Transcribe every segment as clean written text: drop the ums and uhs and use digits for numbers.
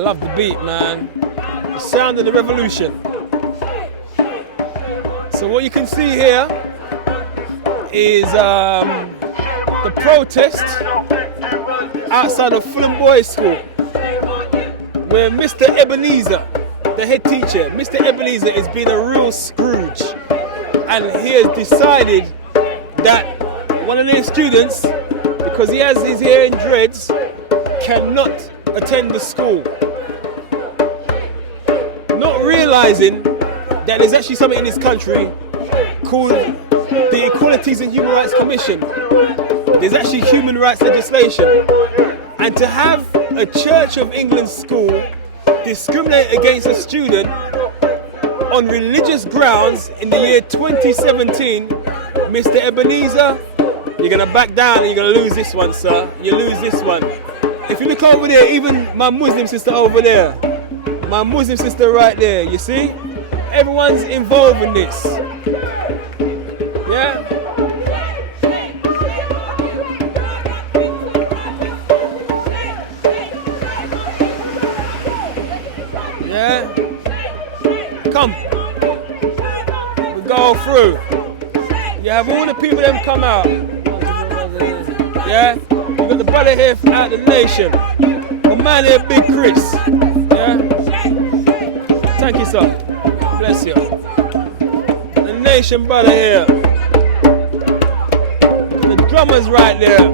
love the beat, man. The sound of the revolution. So what you can see here is the protest outside of Fulham Boys School, where Mr. Ebenezer, the head teacher, Mr. Ebenezer has been a real Scrooge, and he has decided that one of their students, because he has his hair in dreads, cannot attend the school. Not realizing that there's actually something in this country called the Equalities and Human Rights Commission. There's actually human rights legislation. And to have a Church of England school discriminate against a student on religious grounds in the year 2017, Mr. Ebenezer, you're going to back down and you're going to lose this one, sir. You lose this one. If you look over there, even my Muslim sister over there, my Muslim sister right there, you see? Everyone's involved in this. Yeah? Yeah? Come. We go through. You have all the people that come out. Yeah? You got the brother here out the nation. My man here, Big Chris. Yeah? Thank you, sir. Bless you. The nation brother here. The drummers right there.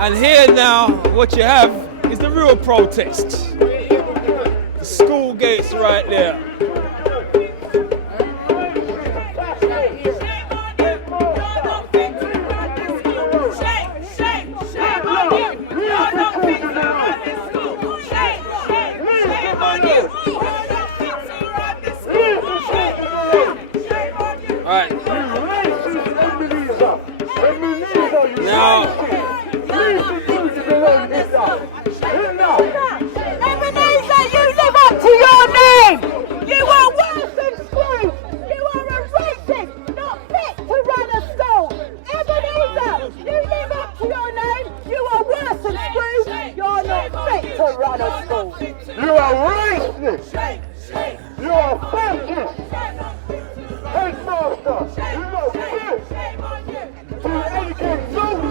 And here now, what you have is the real protest. The school gates right there.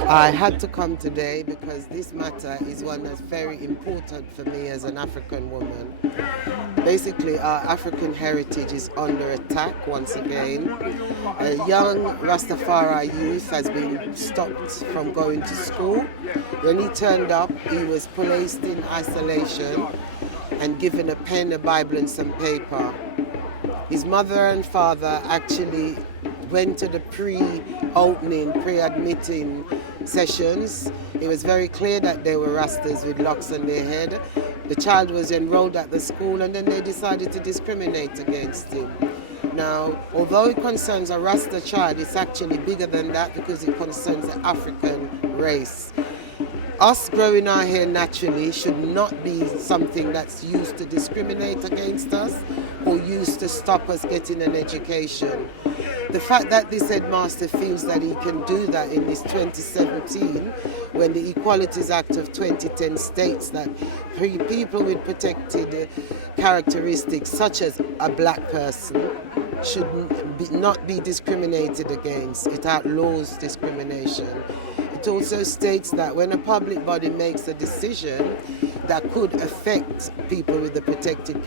I had to come today because this matter is one that's very important for me as an African woman. Basically, our African heritage is under attack once again. A young Rastafari youth has been stopped from going to school. When he turned up, he was placed in isolation and given a pen, a Bible and some paper. His mother and father actually went to the pre-opening, pre-admitting sessions. It was very clear that they were Rastas with locks on their head. The child was enrolled at the school and then they decided to discriminate against him. Now, although it concerns a Rasta child, it's actually bigger than that because it concerns the African race. Us growing our hair naturally should not be something that's used to discriminate against us or used to stop us getting an education. The fact that this headmaster feels that he can do that in this 2017, when the Equalities Act of 2010 states that people with protected characteristics, such as a black person, should not be discriminated against. It outlaws discrimination. It also states that when a public body makes a decision that could affect people with the protected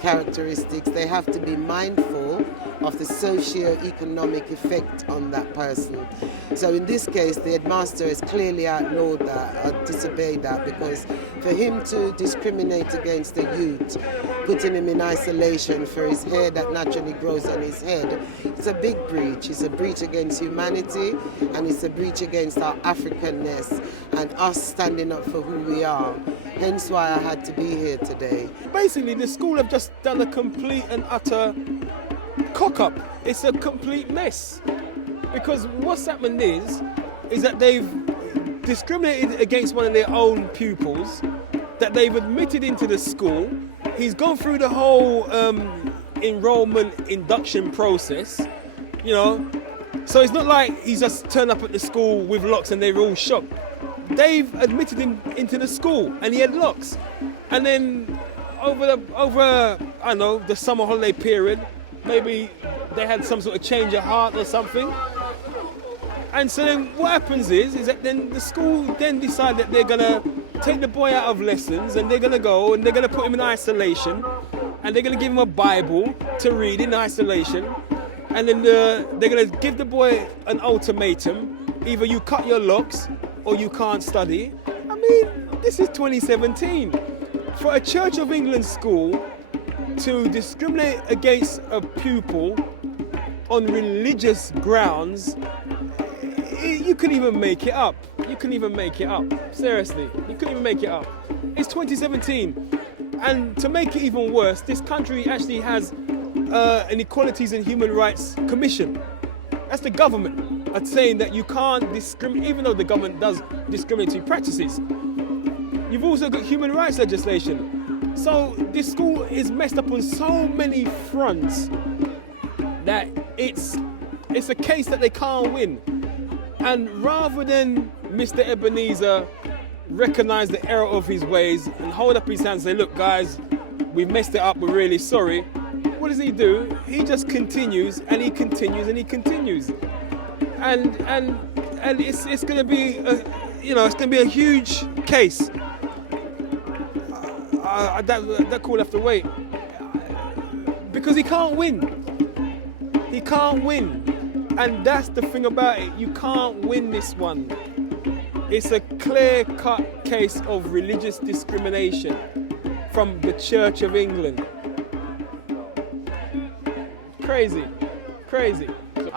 characteristics, they have to be mindful of the socio-economic effect on that person. So in this case, the headmaster has clearly outlawed that, or disobeyed that, because for him to discriminate against the youth, putting him in isolation for his hair that naturally grows on his head, it's a big breach. It's a breach against humanity, and it's a breach against our Africanness and us standing up for who we are. Hence why I had to be here today. Basically, the school have just done a complete and utter cock-up. It's a complete mess. Because what's happened is that they've discriminated against one of their own pupils, that they've admitted into the school. He's gone through the whole enrollment induction process. you know. So it's not like he's just turned up at the school with locks and they're all shocked. They've admitted him into the school and he had locks. And then over I don't know, the summer holiday period, maybe they had some sort of change of heart or something. And so then what happens is that then the school then decide that they're gonna take the boy out of lessons and they're gonna go and they're gonna put him in isolation and they're gonna give him a Bible to read in isolation. And then they're gonna give the boy an ultimatum: either you cut your locks or you can't study. I mean, this is 2017. For a Church of England school to discriminate against a pupil on religious grounds, you couldn't even make it up. You couldn't even make it up. Seriously, you couldn't even make it up. It's 2017. And to make it even worse, this country actually has an Equalities and Human Rights Commission. That's the government saying that you can't discriminate, even though the government does discriminatory practices. You've also got human rights legislation. So this school is messed up on so many fronts that it's a case that they can't win. And rather than Mr. Ebenezer recognize the error of his ways and hold up his hands and say, look guys, we've messed it up, we're really sorry. What does he do? He just continues and he continues and he continues. And it's going to be it's going to be a huge case. That call will have to wait because he can't win. He can't win, and that's the thing about it. You can't win this one. It's a clear-cut case of religious discrimination from the Church of England. Crazy.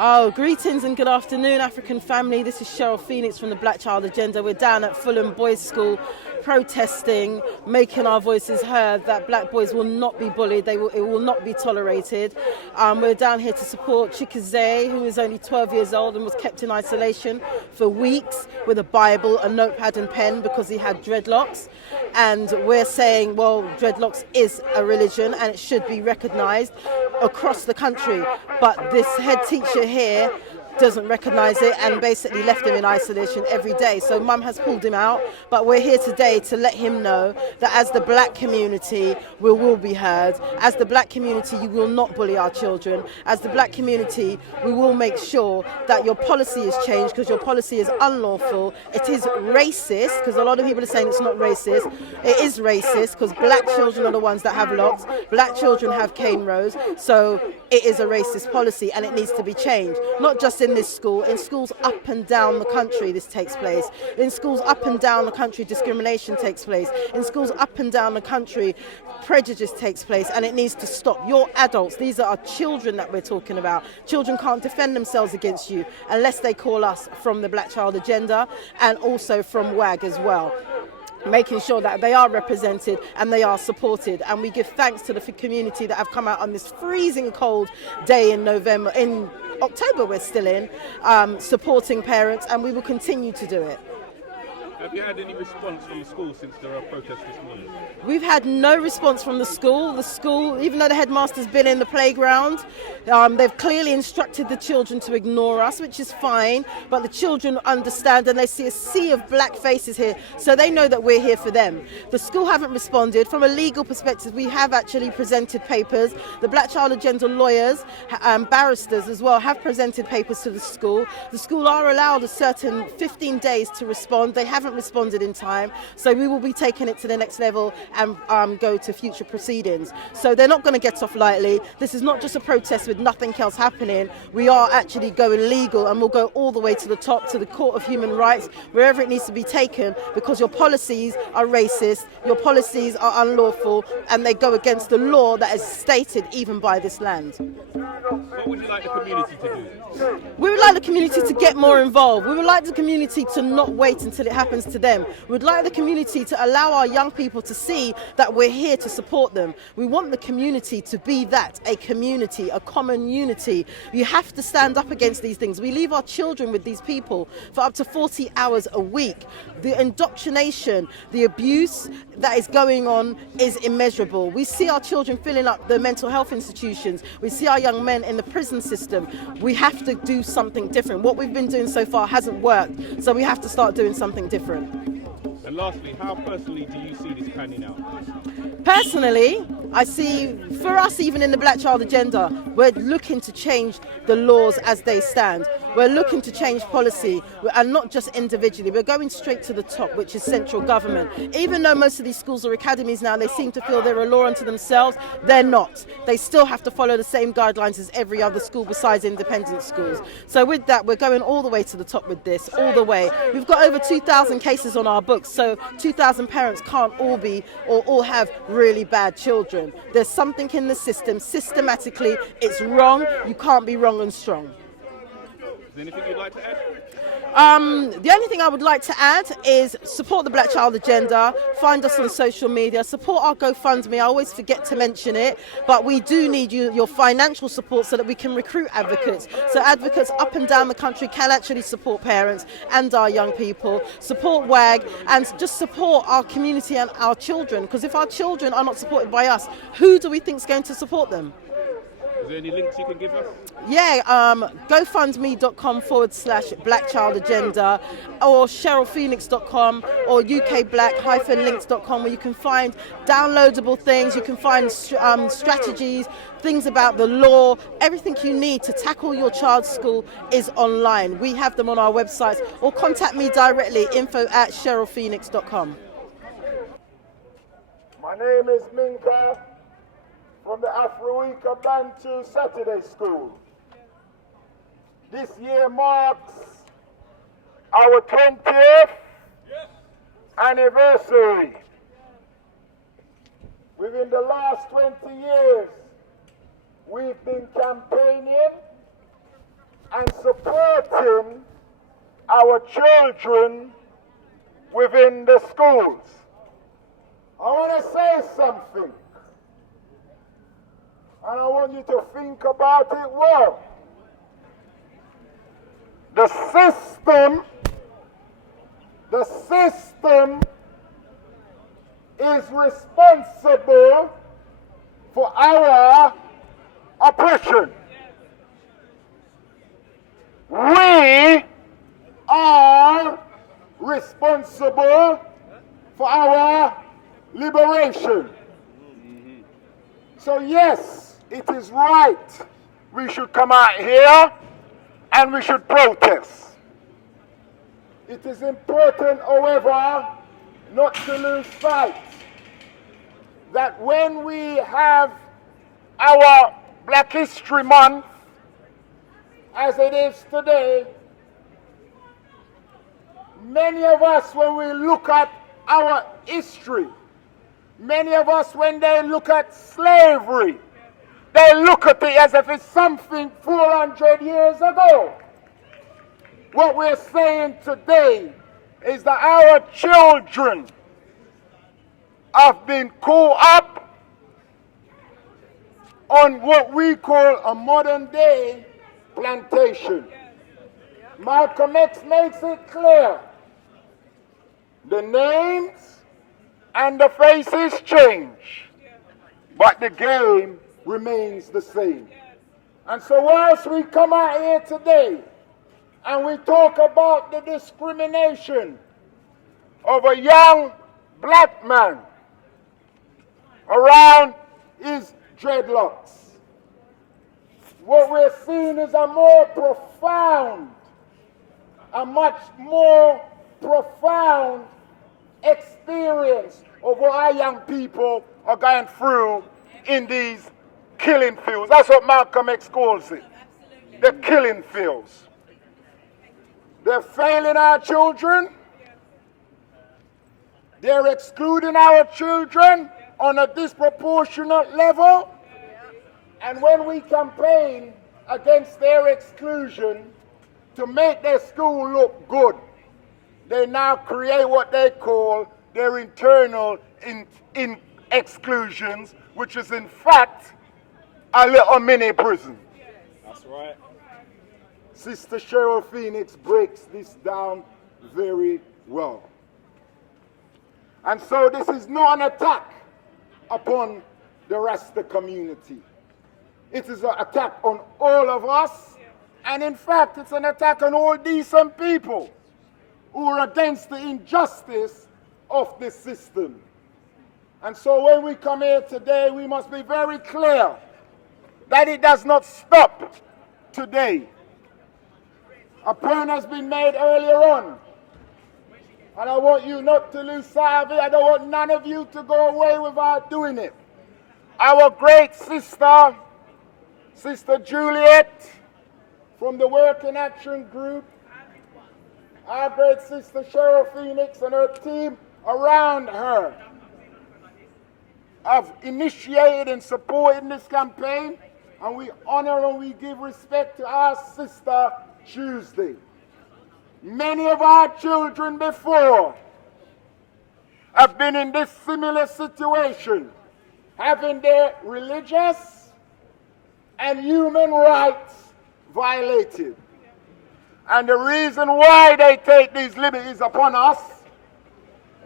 Oh, greetings and good afternoon, African family. This is Cheryl Pheonix from the Black Child Agenda. We're down at Fulham Boys School protesting, making our voices heard that black boys will not be bullied, it will not be tolerated. We're down here to support Chikayzea, who is only 12 years old and was kept in isolation for weeks with a Bible, a notepad and pen because he had dreadlocks. And we're saying, well, dreadlocks is a religion and it should be recognised across the country. But this head teacher here doesn't recognise it and basically left him in isolation every day. So Mum has pulled him out, but we're here today to let him know that as the black community, we will be heard. As the black community, you will not bully our children. As the black community, we will make sure that your policy is changed because your policy is unlawful. It is racist, because a lot of people are saying it's not racist. It is racist because black children are the ones that have locks. Black children have cane rows. So it is a racist policy and it needs to be changed. Not just in this school, in schools up and down the country this takes place. In schools up and down the country, discrimination takes place. In schools up and down the country, prejudice takes place, and it needs to stop. You're adults, these are our children that we're talking about. Children can't defend themselves against you unless they call us from the Black Child Agenda and also from WAG as well, making sure that they are represented and they are supported. And we give thanks to the community that have come out on this freezing cold day in October we're still in, supporting parents, and we will continue to do it. Have you had any response from the school since there are protests this morning? We've had no response from the school. The school, even though the headmaster's been in the playground, they've clearly instructed the children to ignore us, which is fine, but the children understand and they see a sea of black faces here, so they know that we're here for them. The school haven't responded. From a legal perspective, we have actually presented papers. The Black Child Agenda lawyers, barristers as well, have presented papers to the school. The school are allowed a certain 15 days to respond. They haven't responded in time, so we will be taking it to the next level and go to future proceedings. So they're not going to get off lightly. This is not just a protest with nothing else happening. We are actually going legal, and we'll go all the way to the top, to the Court of Human Rights, wherever it needs to be taken, because your policies are racist, your policies are unlawful, and they go against the law that is stated even by this land. What would you like the community to do? We would like the community to get more involved. We would like the community to not wait until it happens to them. We would like the community to allow our young people to see that we're here to support them. We want the community to be that, a community, a common unity. You have to stand up against these things. We leave our children with these people for up to 40 hours a week. The indoctrination, the abuse that is going on is immeasurable. We see our children filling up the mental health institutions. We see our young men in the prison system. We have to do something different. What we've been doing so far hasn't worked, so we have to start doing something different. And lastly, how personally do you see this panning out? Personally, I see, for us, even in the Black Child Agenda, we're looking to change the laws as they stand. We're looking to change policy, and not just individually. We're going straight to the top, which is central government. Even though most of these schools are academies now, they seem to feel they're a law unto themselves. They're not. They still have to follow the same guidelines as every other school besides independent schools. So with that, we're going all the way to the top with this, all the way. We've got over 2,000 cases on our books, so 2,000 parents can't all be or all have really bad children. There's something in the system. Systematically, it's wrong. You can't be wrong and strong. Is there anything you'd like to add? The only thing I would like to add is support the Black Child Agenda, find us on social media, support our GoFundMe. I always forget to mention it, but we do need your financial support so that we can recruit advocates. So advocates up and down the country can actually support parents and our young people, support WAG, and just support our community and our children, because if our children are not supported by us, who do we think is going to support them? Is there any links you can give us? Yeah, gofundme.com/Black Child Agenda, or CherylPheonix.com, or ukblack-links.com, where you can find downloadable things, you can find strategies, things about the law. Everything you need to tackle your child's school is online. We have them on our websites, or contact me directly, info@CherylPheonix.com. My name is Minka from the Afroika Bantu Saturday School. This year marks our 20th anniversary. Within the last 20 years, we've been campaigning and supporting our children within the schools. I want to say something, and I want you to think about it well. The system is responsible for our oppression. We are responsible for our liberation. So yes, it is right. We should come out here and we should protest. It is important, however, not to lose sight that when we have our Black History Month, as it is today, many of us, when we look at our history, many of us, when they look at slavery, they look at it as if it's something 400 years ago. What we're saying today is that our children have been caught up on what we call a modern day plantation. Malcolm X makes it clear. The names and the faces change, but the game remains the same. And so whilst we come out here today and we talk about the discrimination of a young black man around his dreadlocks, what we're seeing is a much more profound experience of what our young people are going through in these killing fields. That's what Malcolm X calls it, the killing fields. They're failing our children. They're excluding our children on a disproportionate level. And when we campaign against their exclusion to make their school look good, they now create what they call their internal exclusions, which is in fact a little mini prison. That's right. Sister Cheryl Pheonix breaks this down very well. And so this is not an attack upon the Rasta community. It is an attack on all of us, and in fact, it's an attack on all decent people who are against the injustice of this system. And so when we come here today, we must be very clear that it does not stop today. A point has been made earlier on, and I want you not to lose sight of it. I don't want none of you to go away without doing it. Our great sister, Sister Juliet, from the Working Action Group, our great sister Cheryl Pheonix and her team around her have initiated and supported this campaign, and we honor and we give respect to our sister Tuesday. Many of our children before have been in this similar situation, having their religious and human rights violated. And the reason why they take these liberties upon us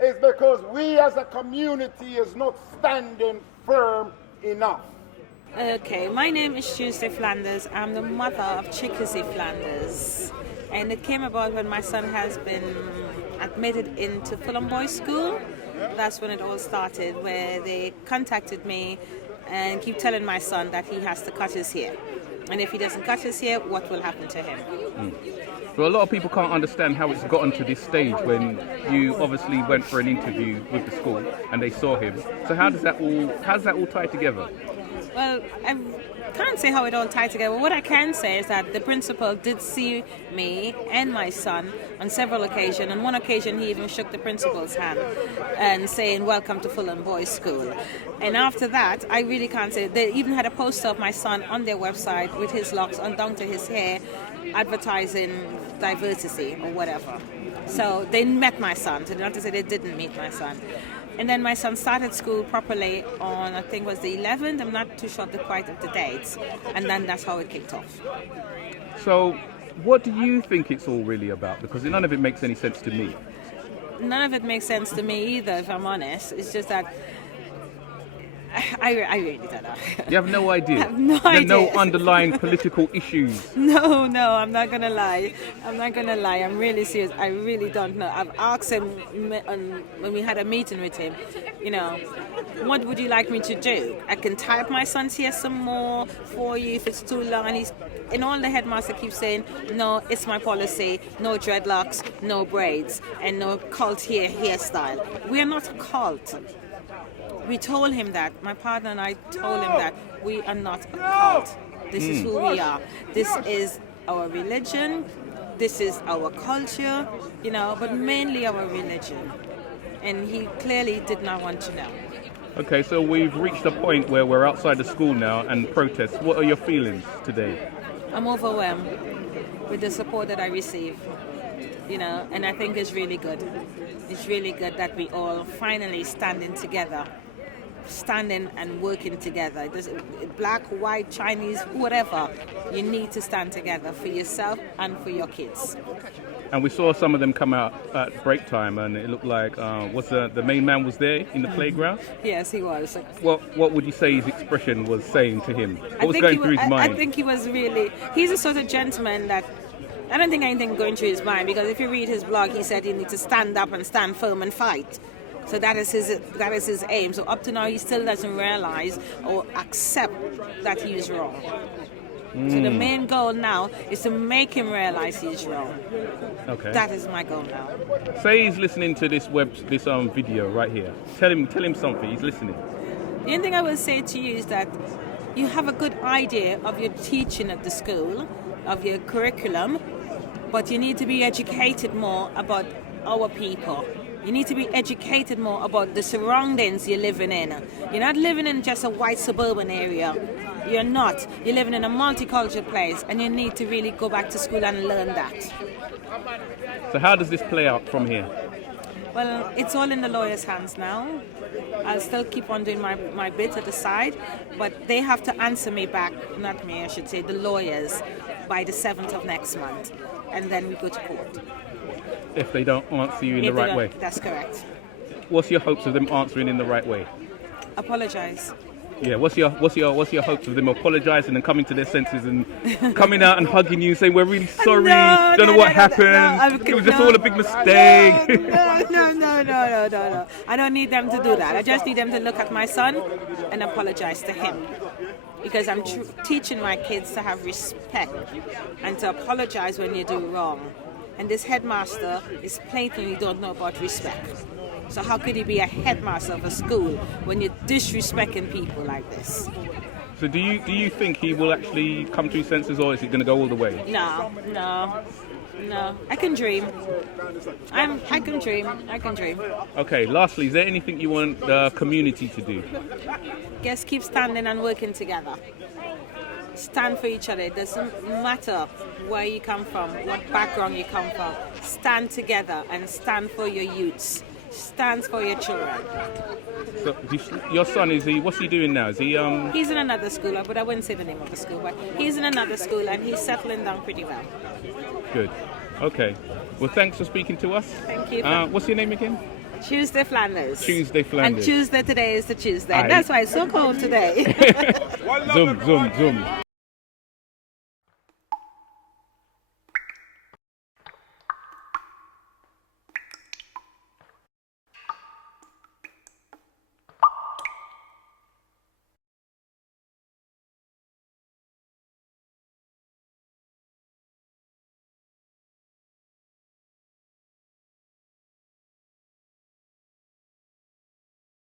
is because we as a community is not standing firm enough. Okay, my name is Chikayzea Flanders. I'm the mother of Chikayzea Flanders. And it came about when my son has been admitted into Fulham Boys School. That's when it all started, where they contacted me and keep telling my son that he has to cut his hair. And if he doesn't cut his hair, what will happen to him? Well, a lot of people can't understand how it's gotten to this stage when you obviously went for an interview with the school and they saw him. So how does that all tie together? Well, I can't say how it all tied together. What I can say is that the principal did see me and my son on several occasions. On one occasion, he even shook the principal's hand and saying, "Welcome to Fulham Boys School." And after that, I really can't say. They even had a poster of my son on their website with his locks on down to his hair, advertising diversity or whatever. So they met my son. So not to say they didn't meet my son. And then my son started school properly on, I think, was the 11th. I'm not too sure quite of the dates. And then that's how it kicked off. So what do you think it's all really about? Because none of it makes any sense to me. None of it makes sense to me either, if I'm honest. It's just that I really don't know. You have no idea? I have no There are idea. no underlying political issues? No, I'm not going to lie. I'm really serious. I really don't know. I've asked him when we had a meeting with him, what would you like me to do? I can type my son's hair some more for you if it's too long. And all the headmaster keeps saying, no, it's my policy. No dreadlocks, no braids, and no cult hairstyle. We are not a cult. We told him that. My partner and I told him that we are not a cult. This is who we are. This is our religion. This is our culture, but mainly our religion. And he clearly did not want to know. Okay, so we've reached a point where we're outside the school now and protest. What are your feelings today? I'm overwhelmed with the support that I receive, and I think it's really good. It's really good that we all finally standing and working together. Black, white, Chinese, whatever. You need to stand together for yourself and for your kids. And we saw some of them come out at break time, and it looked like the main man was there in the playground? Yes, he was. What would you say his expression was saying to him? What was going through his mind? I think he was he's a sort of gentleman that I don't think anything going through his mind, because if you read his blog, he said he needs to stand up and stand firm and fight. So that is his aim. So up to now, he still doesn't realize or accept that he is wrong. So the main goal now is to make him realize he's wrong. Okay. That is my goal now. Say he's listening to this video right here. Tell him something. He's listening. The only thing I will say to you is that you have a good idea of your teaching at the school, of your curriculum, but you need to be educated more about our people. You need to be educated more about the surroundings you're living in. You're not living in just a white suburban area. You're not. You're living in a multicultural place, and you need to really go back to school and learn that. So how does this play out from here? Well, it's all in the lawyers' hands now. I'll still keep on doing my bit at the side, but they have to answer me back, not me, I should say, the lawyers, by the 7th of next month. And then we go to court. If they don't answer you in the right way? That's correct. What's your hopes of them answering in the right way? Apologize. Yeah, what's your hopes of them apologising and coming to their senses and coming out and hugging you, saying we're really sorry, don't know what happened, it was just all a big mistake. No. I don't need them to do that. I just need them to look at my son and apologise to him. Because I'm teaching my kids to have respect and to apologise when you do wrong. And this headmaster is blatantly don't know about respect. So how could he be a headmaster of a school when you're disrespecting people like this? So do you think he will actually come to his senses, or is it going to go all the way? No. I can dream. I can dream. Okay, lastly, is there anything you want the community to do? Guess keep standing and working together. Stand for each other. It doesn't matter where you come from, what background you come from. Stand together and stand for your youths. Stand for your children. So your son, what's he doing now? Is he He's in another school, but I wouldn't say the name of the school, but he's in another school and he's settling down pretty well. Good. Okay. Well, thanks for speaking to us. Thank you. What's your name again? Chikayzea Flanders. Chikayzea Flanders. And Tuesday today is the Tuesday. That's why it's so cold today. Zoom.